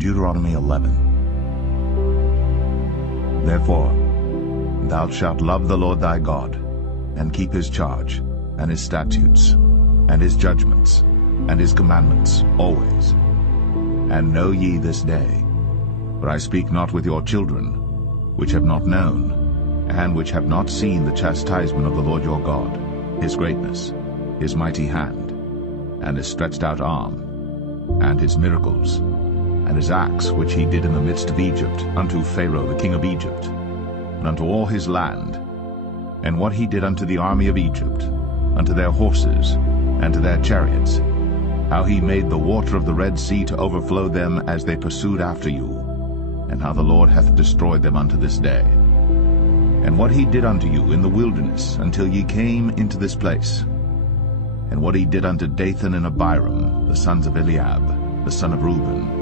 Deuteronomy 11. Therefore, thou shalt love the Lord thy God, and keep his charge, and his statutes, and his judgments, and his commandments always. And know ye this day, for I speak not with your children, which have not known, and which have not seen the chastisement of the Lord your God, his greatness, his mighty hand, and his stretched out arm, and his miracles, and his acts which he did in the midst of Egypt, unto Pharaoh the king of Egypt, and unto all his land, and what he did unto the army of Egypt, unto their horses, and to their chariots, how he made the water of the Red Sea to overflow them as they pursued after you, and how the Lord hath destroyed them unto this day. And what he did unto you in the wilderness until ye came into this place, and what he did unto Dathan and Abiram, the sons of Eliab, the son of Reuben,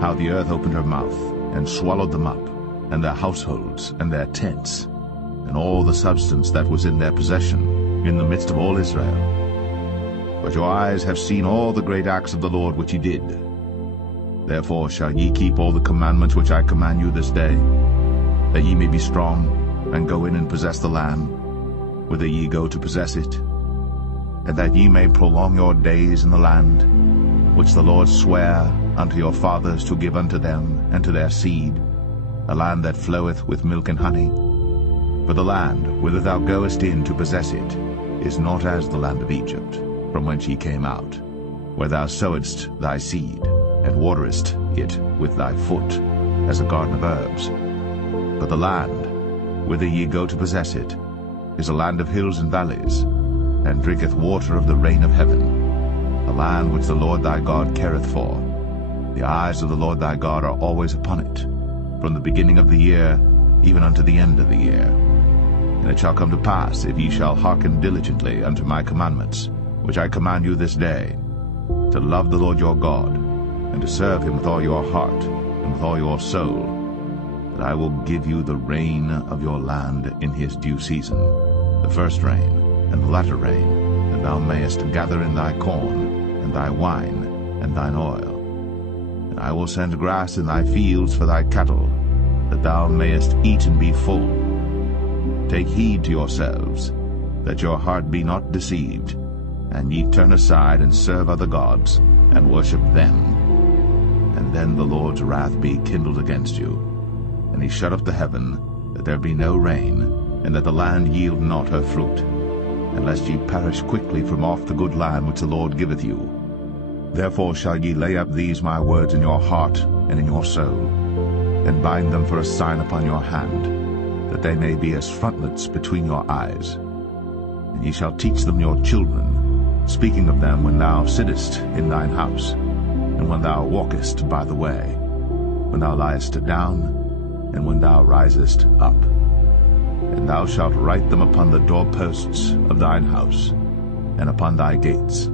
how the earth opened her mouth, and swallowed them up, and their households, and their tents, and all the substance that was in their possession, in the midst of all Israel. But your eyes have seen all the great acts of the Lord which he did. Therefore shall ye keep all the commandments which I command you this day, that ye may be strong, and go in and possess the land, whither ye go to possess it, and that ye may prolong your days in the land, which the Lord sware unto your fathers to give unto them and to their seed, a land that floweth with milk and honey. For the land whither thou goest in to possess it is not as the land of Egypt, from whence ye came out, where thou sowedst thy seed, and waterest it with thy foot, as a garden of herbs. But the land whither ye go to possess it is a land of hills and valleys, and drinketh water of the rain of heaven, a land which the Lord thy God careth for. The eyes of the Lord thy God are always upon it, from the beginning of the year even unto the end of the year. And it shall come to pass, if ye shall hearken diligently unto my commandments, which I command you this day, to love the Lord your God, and to serve him with all your heart and with all your soul, that I will give you the rain of your land in his due season, the first rain and the latter rain, that thou mayest gather in thy corn, and thy wine, and thine oil. And I will send grass in thy fields for thy cattle, that thou mayest eat and be full. Take heed to yourselves, that your heart be not deceived, and ye turn aside and serve other gods, and worship them. And then the Lord's wrath be kindled against you, and he shut up the heaven, that there be no rain, and that the land yield not her fruit, unless ye perish quickly from off the good land which the Lord giveth you. Therefore shall ye lay up these my words in your heart and in your soul, and bind them for a sign upon your hand, that they may be as frontlets between your eyes. And ye shall teach them your children, speaking of them when thou sittest in thine house, and when thou walkest by the way, when thou liest down, and when thou risest up. And thou shalt write them upon the doorposts of thine house, and upon thy gates,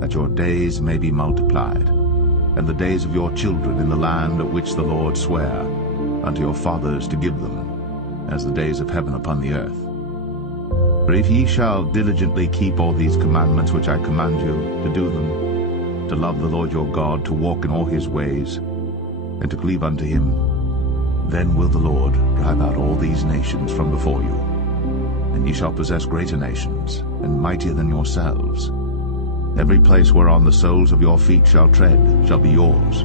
that your days may be multiplied, and the days of your children in the land which the Lord sware unto your fathers to give them, as the days of heaven upon the earth. For if ye shall diligently keep all these commandments which I command you, to do them, to love the Lord your God, to walk in all his ways, and to cleave unto him, then will the Lord drive out all these nations from before you, and ye shall possess greater nations, and mightier than yourselves. Every place whereon the soles of your feet shall tread shall be yours,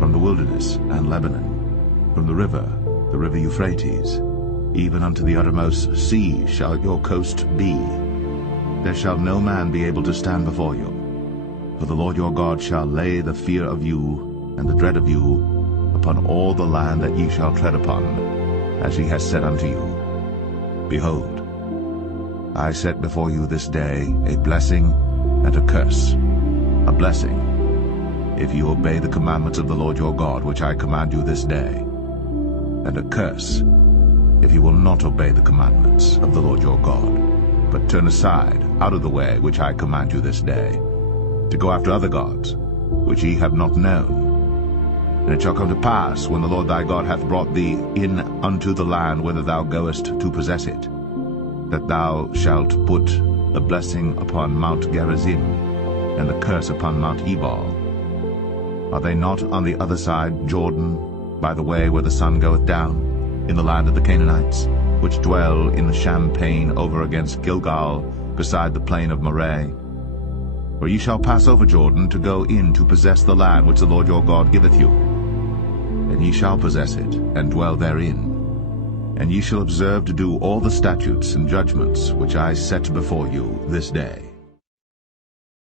from the wilderness and Lebanon, from the river Euphrates, even unto the uttermost sea shall your coast be. There shall no man be able to stand before you. For the Lord your God shall lay the fear of you and the dread of you upon all the land that ye shall tread upon, as he has said unto you. Behold, I set before you this day a blessing and a curse. A blessing, if you obey the commandments of the Lord your God, which I command you this day, and a curse, if you will not obey the commandments of the Lord your God, but turn aside out of the way which I command you this day, to go after other gods, which ye have not known. And it shall come to pass, when the Lord thy God hath brought thee in unto the land whither thou goest to possess it, that thou shalt put the blessing upon Mount Gerizim, and the curse upon Mount Ebal. Are they not on the other side Jordan, by the way where the sun goeth down, in the land of the Canaanites, which dwell in the champaign over against Gilgal, beside the plain of Moreh? For ye shall pass over Jordan to go in to possess the land which the Lord your God giveth you. And ye shall possess it, and dwell therein. And ye shall observe to do all the statutes and judgments which I set before you this day.